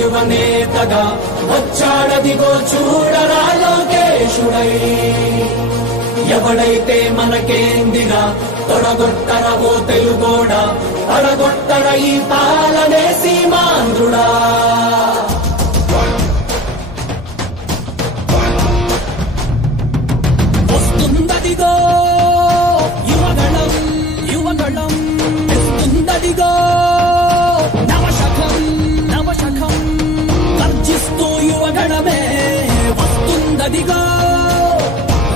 యువ నేతగా వచ్చాడదిగో చూడరా లోకేశుడై. ఎవడైతే మనకేందిరా తొడగొట్టరా ఓ తెలుగోడా, అడగొట్టర ఈ పాలనే సీమాంధ్రుడా. వస్తుందదిగో యువగళం యువగళం, వస్తుందదిగో నవశకం నవశకం, గర్జిస్తూ యువగణమే వస్తుందదిగో,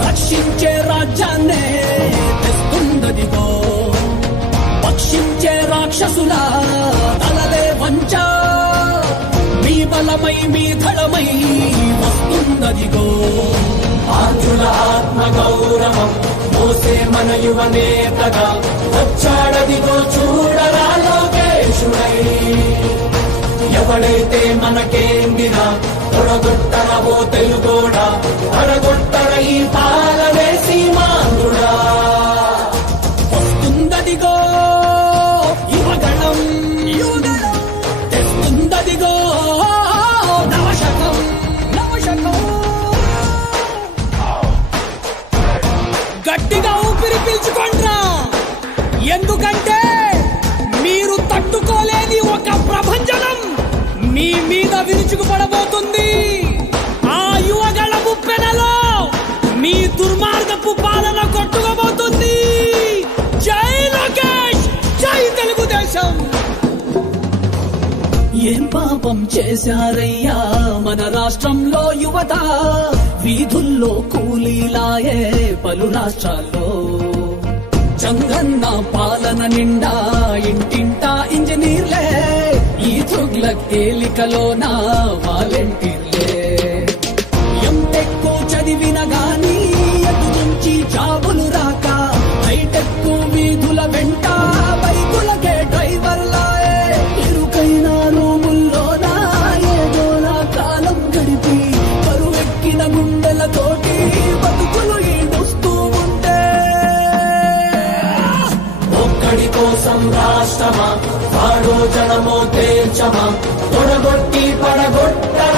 రక్షించే రాజ్యాన్నే తెస్తుందదిగో, పక్షించే రాక్షసుల తలలే వంచ, మీ బలమై మీ ధళమై వస్తుందదిగో. ఆంధ్రుల ఆత్మ గౌరవం మోసే మన యువ నేతగా వచ్చాడదిగో చూడరా లోకేశుడై. ఎవడైతే మనకేందిరా తొడగొట్టర ఓ తెలుగోడా, అడగొట్టర ఈ పాలనే సీమాంధ్రుడా. వస్తుందదిగో యువగణం యువగణం, తెస్తుందదిగో నవశకం నవశకం. గట్టిగా ఊపిరి పీల్చుకోండ్రా, ఎందుకంటే మీరు తట్టుకోలేని ఒక ప్రభంజనం మీ మీద విరుచుకుపడబోతుంది. ఆ యువగళపు పెనలో మీ దుర్మార్గపు పాలన కొట్టుకోబోతుంది. జై లోకేష్, జై తెలుగుదేశం. ఏం పాపం చేశారయ్యా మన రాష్ట్రంలో యువత, వీధుల్లో కూలీలాయే పలు రాష్ట్రాల్లో. చంగన్న పాలన నిండా ఇంటింటా ఇంజనీర్లే, ఈ తుగ్లక్ ఏలికలోన వాలంటీర్లే. ఎంటెక్కు చదివిన గాని ఎటు నుంచి జాబులు రాక, హైటెక్కు వీధుల వెంట బైకులకే డ్రైవర్లాయే. ఇరుకైన రూముల్లోనా ఏదోలా కాలం గడిపి, కరువెక్కిన గుండెలతోటి బతుకులు ఈడుస్తూ ఉంటే, ఒక్కడి కోసం రాష్ట్రమా వాడో జనమో తేల్చమా, తొడగొట్టి పడగొట్టరా